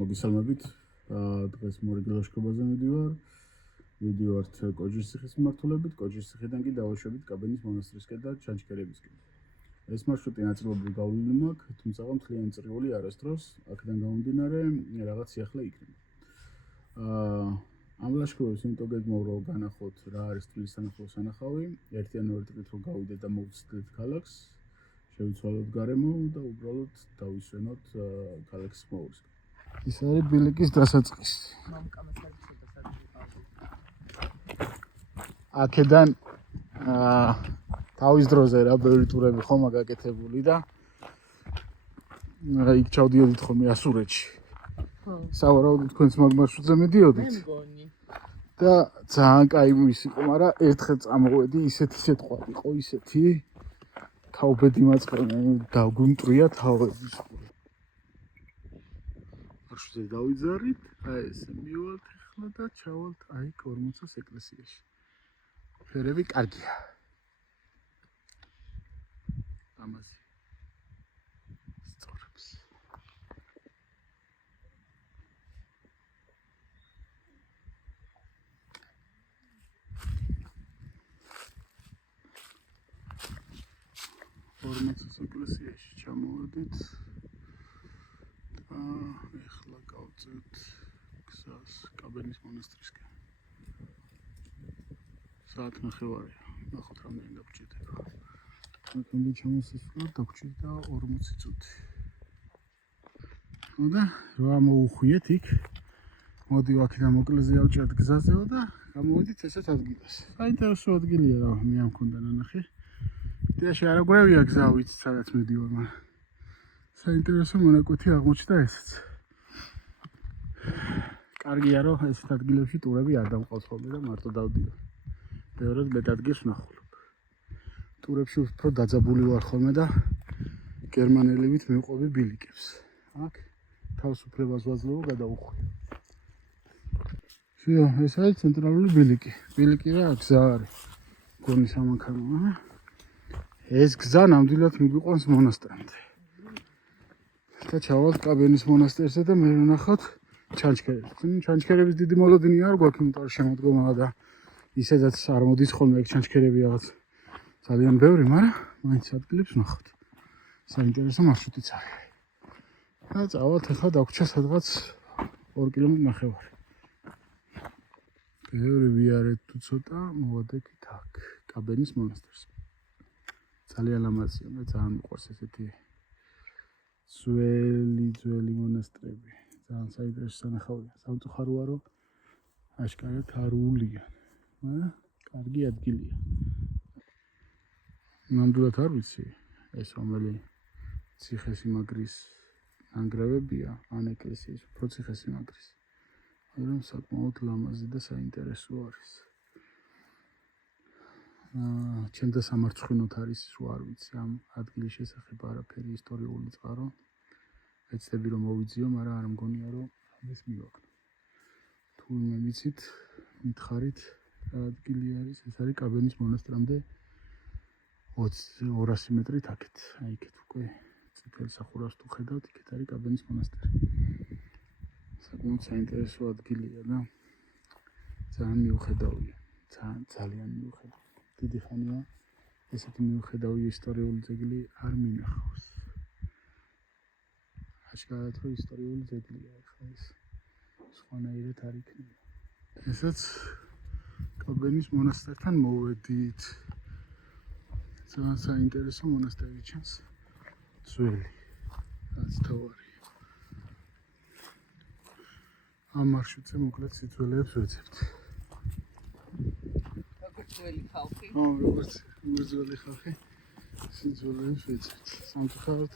მოგესალმებით. დღეს მორიგი ლაშქრობაზე მივდივართ კოჯისციხის მიმართულებით, კოჯისციხიდან კი დავაშვებით კაბენის მონასტრისკენ და ჩანჩქერებისკენ. ეს მარშრუტი ნაწილობრივ გავლილი მაქვს, თუმცა მთლიანი წრიული არასდროს აქედან გამომდინარე რაღაც სიახლე იქნება. ამ ლაშქრობებს იმიტომ გეგმავ, რომ განახოთ რა არის თბილისის სანახაო სანახავი, ერთი ან ორი დღით რომ გავიდეთ და მოვცდეთ ქალაქს, შევიცვალოთ გარემო და უბრალოდ დავისვენოთ ქალაქის მოურსკენ. ის არის ბილიკის დასაწყისი. აქედან თავის დროზე რა ბევრი ტურები ხომ გაკეთებული და იქ ჩავდიოდით ხოლმე ასურეთში. სავარაუდოდ თქვენს მაგ მარშრუტზე მიდიოდით. მე მგონი. და ძალიან кайმი იყო, მაგრამ ერთხელ წამოვედი, ისეთი სიტყვა იყო, ისეთი თავბედი მაწყრენა, დაგვიმტრია თავები. მარშრუტზე დავიძარით, აი ესე მივალთ ახლა და ჩავალთ აი 40-ას ეკლესიაში. ფერები კარგია. ამაზე სწორებს. ორმოცას ეკლესიაში ჩამოვედით და ეხლა გავწევთ გზას კაბენის მონასტრისკენ. საათნახევარია, ნახოთ რამდენი დაგჭირდება. აქამდე ჩამოსასვლელად დაგჭირდა 40 წუთი. ნუ და რა მოუხვიეთ იქ. მოდი აქედან მოკლეზე ავჭერთ გზაზეო და გამოვედით ესეთ ადგილას. საინტერესო ადგილია რა, მე ამ მქონდა ნანახი. იდეაში არ აგვევია გზა ვიცით სადაც მიდივარ, მაგრამ საინტერესო მონაკვეთი აღმოჩნდა ესეც. კარგია რომ ესეთ ადგილებში ტურები არ დავყავს ხოლმე და მარტო დავდივარ. ბევრად მეტ ადგილს ვნახულობ. ტურებში უფრო დაძაბული ვარ ხოლმე და გერმანელივით მივყვები ბილიკებს. აქ თავისუფლებას ვაძლევო გადაუხვი. შეო, ეს არის ცენტრალური ბილიკი. ბილიკი რა გზა არის. გონი სამანქანო, ეს გზა ნამდვილად მიგვიყვანს მონასტრამდე. და ჩავალთ კაბენის მონასტერზე და მე ვნახოთ ჩანჩქერებს. ჩანჩქერების დიდი მოლოდინი არ გვაქვს, იმიტომ რომ შემოდგომა და ისედაც არ მოდის ხოლმე ეგ ჩანჩქერები რაღაც ძალიან ბევრი, მაგრამ მაინც ადგილებს ვნახოთ. საინტერესო მარშრუტიც არის. და წავალთ ახლა დაგვრჩა სადღაც 2 კილომეტრი. ბევრი ვიარეთ თუ ცოტა, მოვადექით აქ კაბენის მონასტერს. ძალიან ლამაზია, მე ძალიან მიყვარს ესეთი ძველი მონასტრები. ძალიან საინტერესო სანახავია. სამწუხაროა რომ აშკარად არ უვლია. მაგრამ კარგი ადგილია. ნამდვილად არ ვიცი, ეს რომელი ციხესიმაგრის ნანგრევებია, ან ეკლესიის, უფრო ციხესიმაგრის. მაგრამ საკმაოდ ლამაზი და საინტერესო არის. ჩემდა სამარცხვინოთ არის, რო არ ვიცი ამ ადგილის შესახებ არაფერი ისტორიული წყარო. ეცდები რომ მოვიძიო, მაგრამ არ მგონია რომ ამის მივაკნო. თუ მე ვიცით, მითხარით რა ადგილი არის, ეს არის კაბენის მონასტრამდე 200 მეტრით აქეთ. აი იქეთ უკვე წითელ სახურავს თუ ხედავთ, იქეთ არის კაბენის მონასტერი. საკმაოდ საინტერესო ადგილია და ძალიან მიუხედავია. ძალიან მიუხედავია. დიდი ხანია ესეთი მიუხედავი ისტორიული ძეგლი არ მინახავს. აშკარად რომ ისტორიული ძეგლია, ახლა ეს სხვანაირად არ იქნება. ესაც კაბენის მონასტერთან მოვედით. ძალიან საინტერესო მონასტერი ჩანს. ძველი, რაც თავარია. ამ მარშრუტზე მოკლედ სიძველეებს ვეძებთ. როგორც ძველი ხალხი. როგორც ძველი ხალხი სიძველეებს ვეძებთ. სამწუხაროდ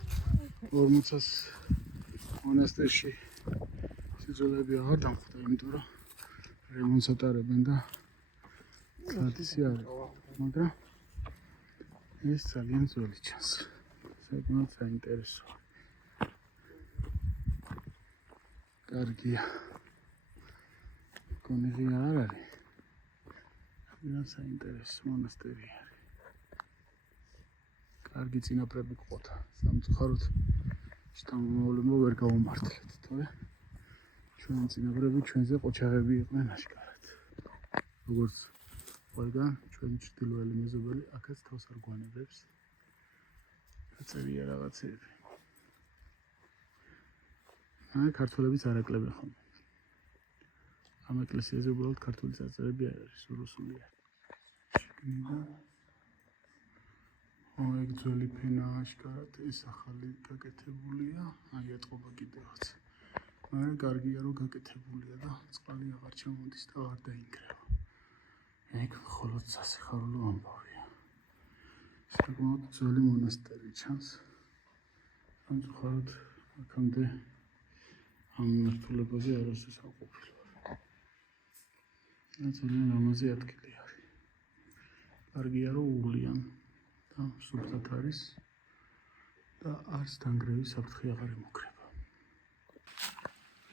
40-ას მონასტერში სიძველეები აღარ დამხვდა, იმიტომ რომ რემონტს ატარებენ და tradisi არის. მაგრამ ეს ძალიან ძველი ჩანს. საკმაოდ საინტერესო. კარგია. კონები არ არის. ძალიან საინტერესო მონასტერი არის. კარგი წინაპრები გყავდა. სამწუხაროდ შთამომავლობა ვერ გავუმართლეთ, თორე ჩვენი წინაპრები ჩვენზე ყოჩაღები იყვნენ აშკარად. როგორც ყველგან ჩვენი ჩრდილოელი მეზობელი აქაც თავს არ გვანებებს. დაწერია რაღაცები. აი ქართველებიც არ აკლებენ ხოლმე. ამ ეკლესიაზე უბრალოდ ქართული წარწერები არ არის, რუსულია. ეგ ძველი ფენა აშკარად ეს ახალი გაკეთებულია, აი ეტყობა კიდევაც. მაგრამ კარგია რომ გაკეთებულია და წყალი აღარ ჩამოდის და არ დაინგრევა. ეგ მხოლოდ სასიხარულო ამბავია. საკმაოდ ძველი მონასტერი ჩანს. ამწუხაროდ აქამდე ამ მმართველობაზე არასდროს არ ყოფილა. ძალიან ამაზე ადგილი არის. კარგია რომ უვლიან და სუფთად არის და არც დანგრევის საფრთხე აღარ ემუქრება.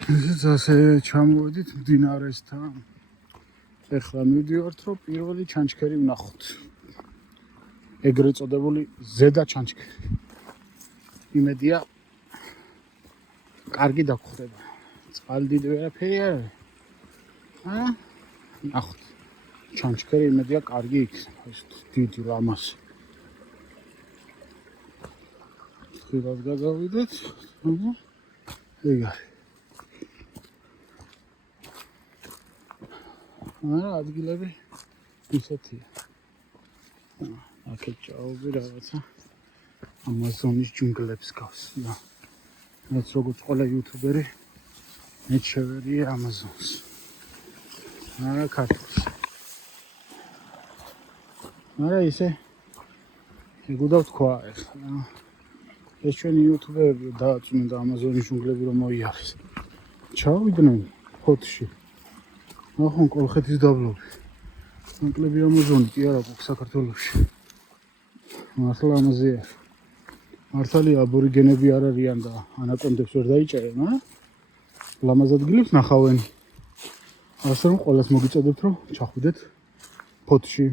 ისიც ასე ჩამოვედით მდინარესთან. ეხლა მივდივართ რომ პირველი ჩანჩქერი ვნახოთ. ეგრეთ წოდებული ზედა ჩანჩქერი. იმედია კარგი დაგხვდება. წყალი დიდი ვერაფერი არ არის. ნახოთ. ჩანჩქერი იმედია კარგი იქნება. ეს დიდი ლამაზი. ხილად გადავიდეთ. ეგ არის. ადგილები ისეთია. აქეთ ჭაობი რაღაცა ამაზონის ჯუნგლებს გავს. მეც როგორც ყველა იუთუბერი მეც შევერია ამაზონს. ქართულს. ისე ეგუდა თქვა ეხლა. ეს ჩვენი იუთუბერები დააწუნენ და ამაზონის ჯუნგლები რომ მოიარეს. ჩავიდნენ ფოთში. ნახონ კოლხეთის დაბლობი. ნაკლები ამაზონი კი არა გვაქვს საქართველოში. მართლა ამაზეა. მართალია აბორიგენები არ არიან და ანაკონდებს ვერ დაიჭერენ, ლამაზ ადგილებს ნახავენ. ასე რომ ყველას მოგიწოდებთ რომ ჩახვიდეთ ფოთში.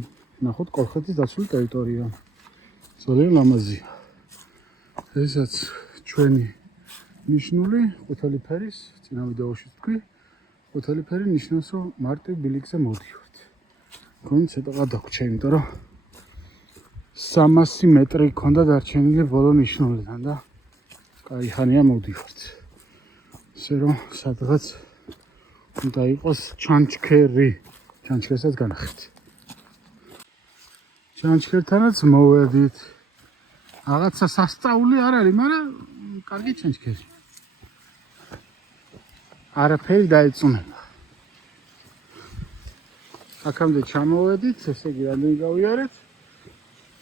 ნახოთ კოლხეთის დაცული ტერიტორია. ძალიან ლამაზია. ესაც ჩვენი ნიშნული ყვითელი ფერის წინა ვიდეოში თქვი. ყვითელი ფერი ნიშნავს რომ მარტივ ბილიკზე მოდივართ. თქვენ ცოტა დაგვრჩა, იმიტომ რომ 300 მეტრი ქონდა დარჩენილი ბოლო ნიშნულიდან და კაი ხანია მოდივართ. ისე რომ სადღაც უნდა იყოს ჩანჩქერი. ჩანჩქერსაც განახეთ. ჩანჩქერთანაც მოვედით. რაღაცა სასწაული არ არის, მაგრამ კარგი ჩანჩქერი. არაფერი დაეწუნება. აქამდე ჩამოვედით, ესე იგი რამდენი გავიარეთ?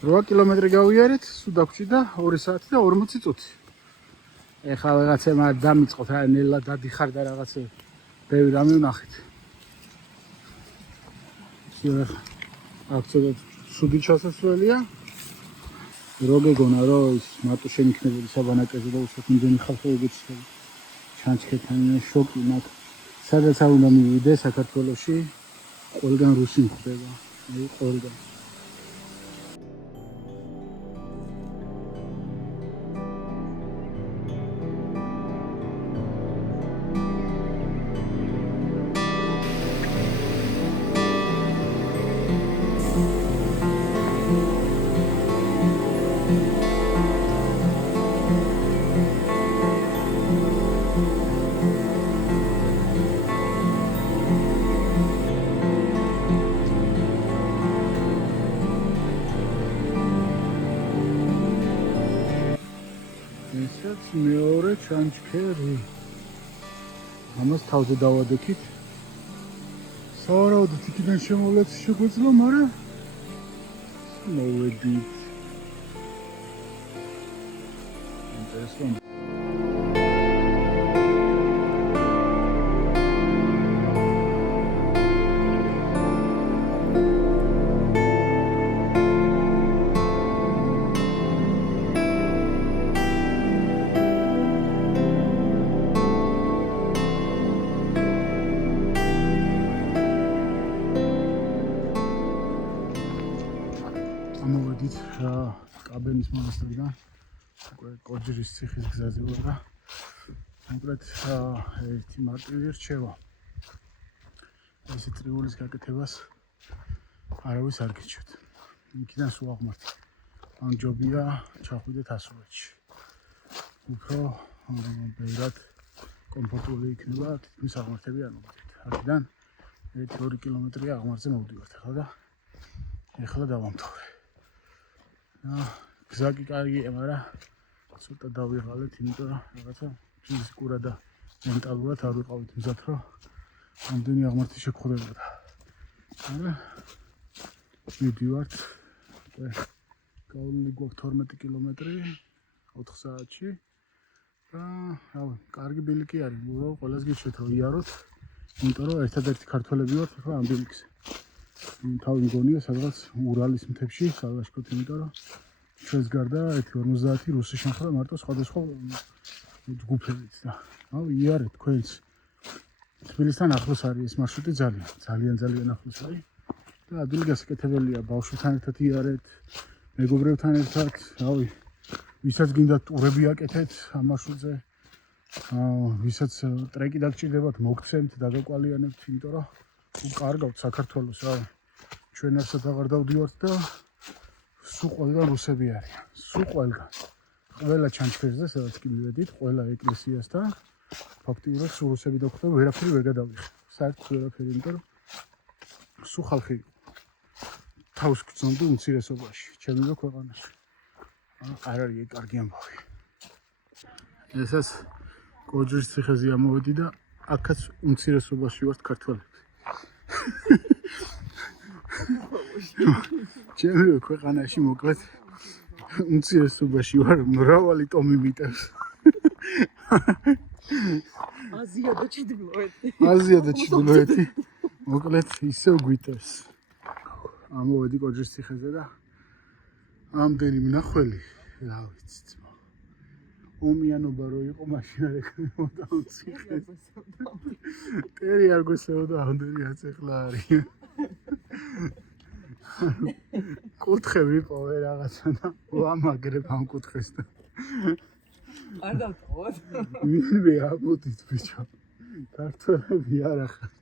8 კილომეტრი გავიარეთ, სულ დაგვრჩიდა 2 საათი და 40 წუთი. ეხლა რაღაცა დამიწყოთ, რა ნელა დადიხარ და რაღაცა ბევრი რამე ვნახეთ. აქ ცოტა ცუდი ჩასასვლელია. რო გეგონა რომ ის მარტო შენიშნებული საბანაკეზე და უშოთ იმდენი ხალხი ეგეცდება. ჩანჩქერთან შოკი მაგ. სადაც არ უნდა მივიდე საქართველოში, ყველგან რუსი ხდება. აი ყველგან. მეორე ჩანჩქერი. ამას თავზე დავადექით. სავარაუდოდ იქიდან შემოვლეთ შეგვეძლო, მაგრამ მოვედით. ინტერესანტია. კაბენის მონასტრიდან უკვე კოჯრის ციხის გზაზე ვარ და მოკლედ ერთი მარტივი რჩევა. ეს ტრიულის გაკეთებას არავის არ გიჩვენთ. იქიდან სულ აღმართ. ამ ჯობია ჩახვიდეთ ასურეთში. უფრო ბევრად კომფორტული იქნება თითქმის აღმართები არ მოგდეთ. აქედან 1-2 კილომეტრი აღმართზე მოვდივართ ახლა და ეხლა დავამთავრე. გზა კი კარგია, მაგრამ ცოტა დავიღალეთ, იმიტომ რომ რაღაცა ფიზიკურად და მენტალურად არ ვიყავით მზად, რომ ამდენი აღმართი შეგხვდებოდა. მაგრამ მივდივართ, გავლილი გვაქვს 12 კილომეტრი 4 საათში და რავი, კარგი ბილიკი არის, უბრალოდ ყველას გიჩვენთ რომ იაროთ, იმიტომ რომ ერთადერთი ქართველები ვართ ახლა ამ ბილიკზე. თავი მგონია სადღაც ურალის მთებში სალაშქროთ, იმიტომ რომ ჩვენს გარდა 1-50 რუსი შემხდა მარტო სხვადასხვა ჯგუფებით და იარეთ თქვენს თბილისთან ახლოს არის ეს მარშრუტი ძალიან ახლოს არის და ადვილი გასაკეთებელია ბავშვებთან ერთად იარეთ, მეგობრებთან ერთად, ვისაც გინდათ ტურები აკეთეთ ამ მარშრუტზე, ვისაც ტრეკი დაგჭირდებათ, მოგცემთ, დაგაკვალიანებთ, იმიტომ რომ კარგავთ საქართველოს, ჩვენ არსად აღარ დავდივართ და სულ ყველგან რუსები არიან, სულ ყველგან. ყველა ჩანჩქერზე, სადაც კი მივედით, ყველა ეკლესიას და ფაქტიურად სულ რუსები დაგვხვდა, ვერაფერი ვერ გადავიღე. საერთოდ ვერაფერი, იმიტომ რომ სულ ხალხი თავს გრძნობდი უმცირესობაში, ჩემივე ქვეყანაში. არ არის კარგი ამბავი. ესაც კოჯრის ციხეზე ამოვედი და აქაც უმცირესობაში ვართ ქართველები. ჩემივე ქვეყანაში მოკლედ უმცირესობაში ვარ, მრავალი ტომი მიტევს. აზია და ჩრდილოეთი. მოკლედ ისევ გვიტევს. ამოვედი კოჯრის ციხეზე და ამდენი მნახველი, რა ვიცი ძმა. ომიანობა რო იყო, მაშინ არ ეკნებოდა ციხეს. ტერი არ გვესეოდა, ამდენი აწეხლა არის. კუთხე ვიპოვე რაღაცა და ვამაგრებ ამ კუთხეს და არ დავტოვოთ. ვინმე ამოდით ბიჭო. ქართველები არა ხარ.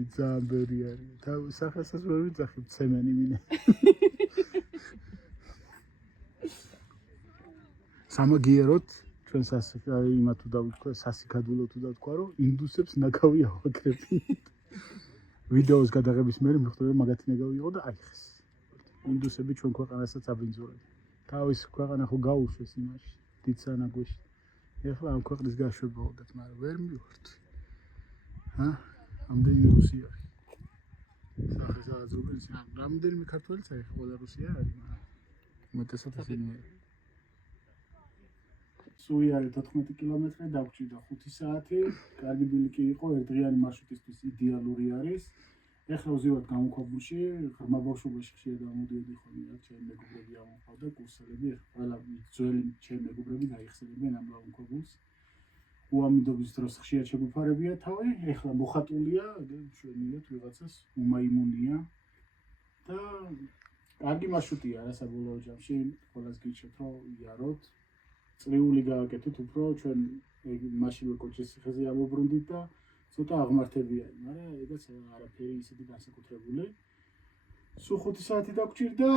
ძალიან ბევრი არის. სახელსაც ვერ ვიძახებ, ცემენი მინე. სამაგიეროთ ჩვენ იმათ თუ დავთქვა, სასიკადულო თუ დავთქვა, რომ ინდუსებს ნაგავი ავაგრებინით. ვიდეოს გადაღების მერე მიხვდა რომ მაგათი ნაგავი იყო და აიხეს. ინდუსები ჩვენ ქვეყანასაც აბინძურებენ. თავის ქვეყანა ხო გაუშვეს იმაში, დიდ სანაგვეში. ეხლა ამ ქვეყნის გაშვებოდეთ, მაგრამ ვერ მივხვდით. ამდენი რუსი არის. სახეს აძრობენ, რამდენიმე ქართველიც არის, ყველა რუსია არის, მაგრამ უმეტესად ისინი არის. სულ არის 14 კილომეტრი, დაგვჭირდა 5 საათი, კარგი ბილიკი იყო, ერთდღიანი მარშრუტისთვის იდეალური არის. ეხლა ვზივართ გამოქვაბულში, ღრმა ბავშვობაში ხშირად ამოდიოდი ხოლმე, ჩემი მეგობრები ამოყავდა, კურსელები, ყველა ძველი ჩემი მეგობრები გაიხსენებენ ამ გამოქვაბულს. უამიდობის დროს ხშირად შეგვიფარებია თავი, ეხლა მოხატულია, ჩვენიათ ვიღაცას უმაიმუნია და კარგი მარშრუტია რა საბოლოო ჯამში, ყველას გიჩვენთ რომ იაროთ. წრიული გააკეთეთ უფრო, ჩვენ მაშინვე კოჯრის ციხეზე ამობრუნდით და ცოტა აღმართები არის, მაგრამ ეგაც არაფერი ისეთი განსაკუთრებული. სულ 5 საათი დაგვჭირდა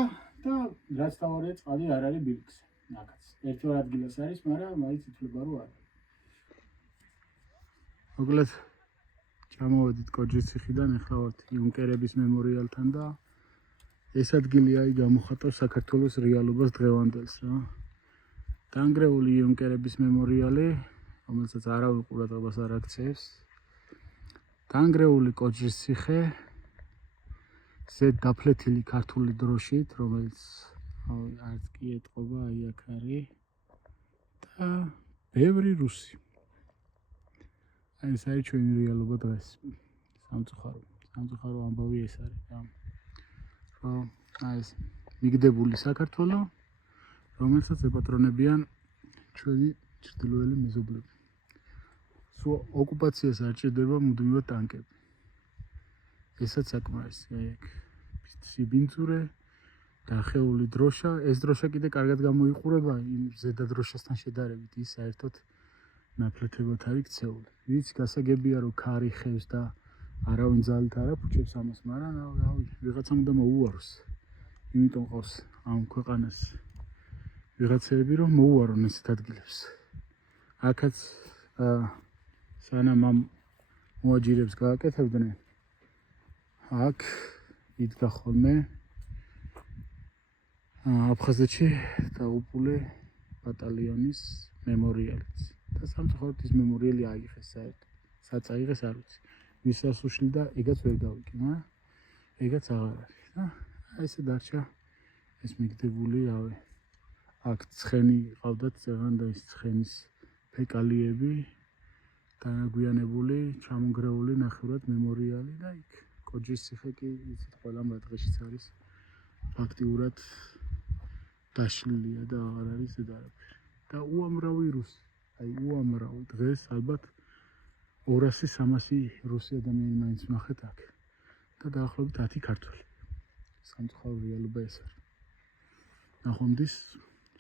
და რაც თავარია წყალი არ არის ბილიკზე. ნაკაც. ერთ-ორ ადგილას არის, მაგრამ მაინც ითვლება რომ არა. მოკლედ ჩამოვედით კოჯრის ციხიდან, ეხლა ვართ იუნკერების მემორიალთან და ეს ადგილი აი გამოხატავს საქართველოს რეალობას დღევანდელს რა. დანგრეული იუნკერების მემორიალი, რომელსაც არავინ ყურადღებას არ აქცევს. დანგრეული კოჯრის ციხე, ზედ დაფლეთილი ქართული დროშით, რომელიც არც კი ეტყობა, აი აქ არის და ბევრი რუსი. აი ეს არის ჩვენი რეალობა დღეს. სამწუხარო ამბავი ეს არის რა. აი ეს მიგდებული საქართველო, რომელსაც ეპატრონებიან ჩვენი ჩრდილოელი მეზობლები. სულ ოკუპაციას არ ჭირდება მუდმივად ტანკები. ესაც საკმარისია იქ. სიბინძურე, დახეული დროშა, ეს დროშა კიდე კარგად გამოიყურება იმ ზედა დროშასთან შედარებით, ის საერთოდ ნაფლეთებად არის ქცეული. ვიც გასაგებია რომ ქარი ხევს და არავინ ძალით არ აფუჭებს ამას, მაგრამ რავი, ვიღაცამ უნდა მოუაროს. იმიტომ ყავს ამ ქვეყანას ვიღაცები რომ მოუარონ ესეთ ადგილებს. აქაც სანამ ამ მოაჯირებს გააკეთებდნენ, აქ იდგა ხოლმე აფხაზეთში დაღუპული ბატალიონის მემორიალიც. და სამწუხაროდ ის მემორიალი აიღეს საერთოდ. სადაც აიღეს არ ვიცი. ვისაც უშლიდა, ეგაც ვერ გავიკი, მაგრამ ეგაც აღარ არის. და აი ესე დარჩა ეს მიგდებული, რავი. აქ ცხენი ყავდათ წეღან და ის ცხენის ფეკალიები დაგვიანებული, ჩამონგრეული ნახევრად მემორიალი და იქ კოჯის ციხე კი იცით ყველა მადღეშიც არის ფაქტიურად დაშლილია და აღარ არის ზედარაფერი. და უამრავი რუსი, აი უამრავი დღეს ალბათ 200-300 რუსი ადამიანი მაინც ვნახეთ აქ და დაახლოებით 10 ქართველი. სამწუხარო რეალობა ეს არის. ნახვამდის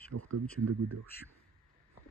შევხვდებით შემდეგ ვიდეოში.